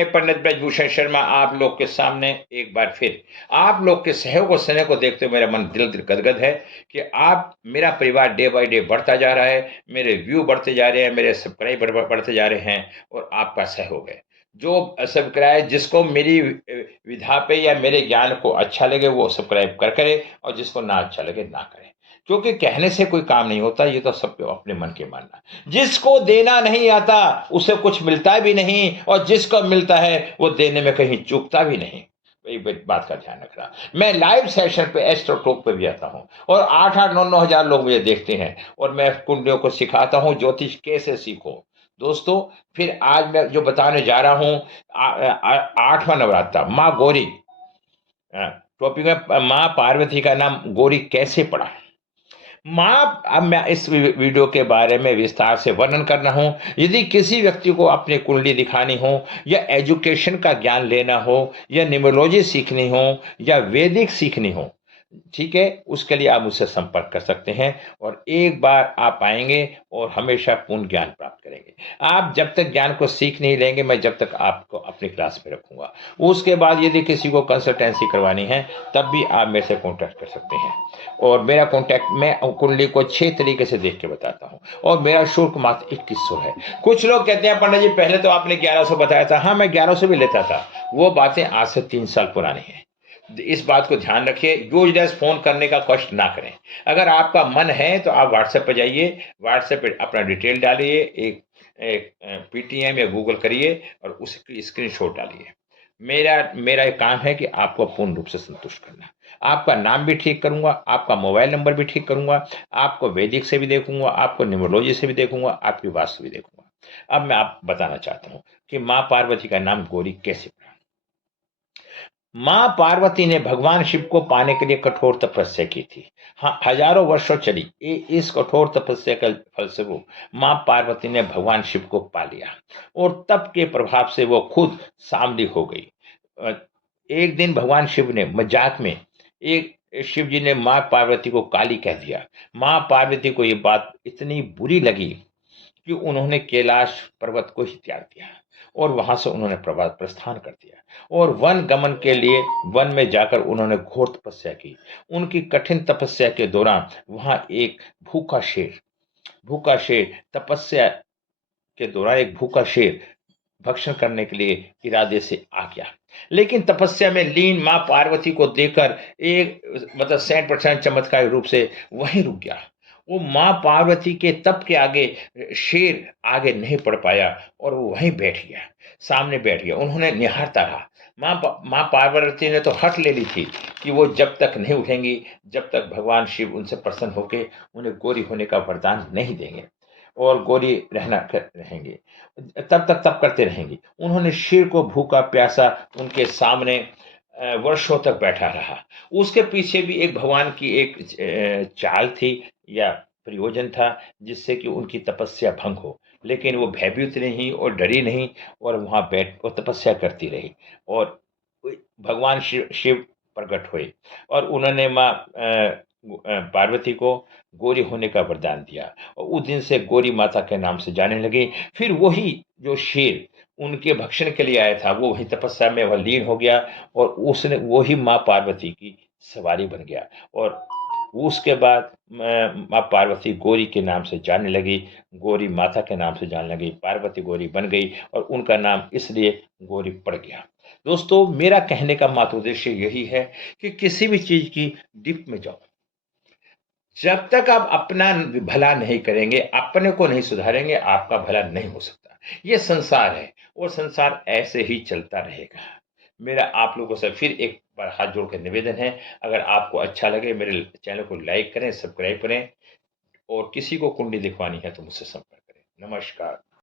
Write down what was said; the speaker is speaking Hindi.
मैं पंडित ब्रजभूषण शर्मा आप लोग के सामने एक बार फिर आप लोग के सहयोग और स्नेह को देखते हुए मेरा मन दिल दिल गदगद है कि आप मेरा परिवार डे बाय डे बढ़ता जा रहा है, मेरे व्यू बढ़ते जा रहे हैं, मेरे सब्सक्राइबर बढ़ते जा रहे हैं और आपका सहयोग है। जो सब्सक्राइब जिसको मेरी विधा पे या मेरे ज्ञान को अच्छा लगे वो सब्सक्राइब करे और जिसको ना अच्छा लगे ना करे। क्योंकि कहने से कोई काम नहीं होता, ये तो सबके अपने मन के मानना। जिसको देना नहीं आता उसे कुछ मिलता भी नहीं और जिसको मिलता है वो देने में कहीं चूकता भी नहीं। एक बात का ध्यान रखना। मैं लाइव सेशन पे एस्ट्रो टॉक पे भी आता हूँ और 8-8 9-9 हजार लोग मुझे देखते हैं और मैं कुंडलियों को सिखाता हूँ ज्योतिष कैसे सीखो। दोस्तों, फिर आज मैं जो बताने जा रहा हूँ, 8वां नवरात्र माँ गौरी। टॉपिक में माँ पार्वती का नाम गौरी कैसे पड़ा। माँ, अब मैं इस वीडियो के बारे में विस्तार से वर्णन करना हूँ। यदि किसी व्यक्ति को अपनी कुंडली दिखानी हो या एजुकेशन का ज्ञान लेना हो या न्यूमरोलॉजी सीखनी हो या वैदिक सीखनी हो, ठीक है, उसके लिए आप मुझसे संपर्क कर सकते हैं और एक बार आप आएंगे और हमेशा पूर्ण ज्ञान प्राप्त करेंगे। आप जब तक ज्ञान को सीख नहीं लेंगे, मैं जब तक आपको अपनी क्लास में रखूंगा। उसके बाद यदि किसी को कंसल्टेंसी करवानी है तब भी आप मेरे से कॉन्टैक्ट कर सकते हैं। और मेरा कॉन्टैक्ट, मैं कुंडली को 6 तरीके से देख के बताता हूँ और मेरा शुल्क मात्र 2100 है। कुछ लोग कहते हैं पंडित जी पहले तो आपने 1100 बताया था। हाँ, मैं 1100 भी लेता था। वो बातें आज से 3 साल पुरानी हैं। इस बात को ध्यान रखिए, यूजलेस फोन करने का कष्ट ना करें। अगर आपका मन है तो आप व्हाट्सएप पर जाइए, व्हाट्सएप पे अपना डिटेल डालिए, एक एक पीटीएम या गूगल करिए और उसकी स्क्रीनशॉट डालिए। मेरा मेरा एक काम है कि आपको पूर्ण रूप से संतुष्ट करना। आपका नाम भी ठीक करूंगा, आपका मोबाइल नंबर भी ठीक करूंगा, आपको वैदिक से भी देखूंगा, आपको न्यूमरोलॉजी से भी देखूंगा, आपकी वास्तु भी देखूंगा। अब मैं आप बताना चाहता हूँ कि माँ पार्वती का नाम गौरी कैसे पड़ा। मां पार्वती ने भगवान शिव को पाने के लिए कठोर तपस्या की थी। हाँ, हजारों वर्षों चली। इस कठोर तपस्या के फलस्वरूप मां पार्वती ने भगवान शिव को पा लिया और तप के प्रभाव से वो खुद सांवली हो गई। अ, एक दिन भगवान शिव ने मजाक में एक शिव जी ने मां पार्वती को काली कह दिया। मां पार्वती को ये बात इतनी बुरी लगी कि उन्होंने कैलाश पर्वत को ही त्याग दिया और वहां से उन्होंने प्रस्थान कर दिया और वन गमन के लिए वन में जाकर उन्होंने घोर तपस्या की। उनकी कठिन तपस्या के दौरान वहां एक भूखा शेर तपस्या के दौरान एक भूखा शेर भक्षण करने के लिए इरादे से आ गया। लेकिन तपस्या में लीन मां पार्वती को देखकर एक मतलब 100% चमत्कारी रूप से वहीं रुक गया। वो मां पार्वती के तप के आगे शेर आगे नहीं बढ़ पाया और वो वहीं बैठ गया, सामने बैठ गया। उन्होंने निहारता रहा। मां पार्वती ने तो हठ ले ली थी कि वो जब तक नहीं उठेंगी, जब तक भगवान शिव उनसे प्रसन्न होकर उन्हें गौरी होने का वरदान नहीं देंगे और गौरी रहेंगे, तब तक तप करते रहेंगे। उन्होंने शेर को भूखा प्यासा उनके सामने वर्षों तक बैठा रहा। उसके पीछे भी एक भगवान की एक चाल थी या प्रयोजन था जिससे कि उनकी तपस्या भंग हो। लेकिन वो भयभीत नहीं और डरी नहीं और वहां बैठ और तपस्या करती रही और भगवान शिव प्रकट हुए और उन्होंने माँ पार्वती को गौरी होने का वरदान दिया और उस दिन से गौरी माता के नाम से जाने लगे। फिर वही जो शेर उनके भक्षण के लिए आया था वो वही तपस्या में वह लीन हो गया और उसने वही माँ पार्वती की सवारी बन गया और उसके बाद माँ पार्वती गौरी के नाम से जाने लगी, गौरी माता के नाम से जानने लगी, पार्वती गौरी बन गई और उनका नाम इसलिए गौरी पड़ गया। दोस्तों, मेरा कहने का मात्र उद्देश्य यही है कि किसी भी चीज की डिप में जाओ, जब तक आप अपना भला नहीं करेंगे, अपने को नहीं सुधारेंगे, आपका भला नहीं हो सकता। ये संसार है और संसार ऐसे ही चलता रहेगा। मेरा आप लोगों से फिर एक बार हाथ जोड़ कर निवेदन है, अगर आपको अच्छा लगे मेरे चैनल को लाइक करें, सब्सक्राइब करें और किसी को कुंडली दिखवानी है तो मुझसे संपर्क करें। नमस्कार।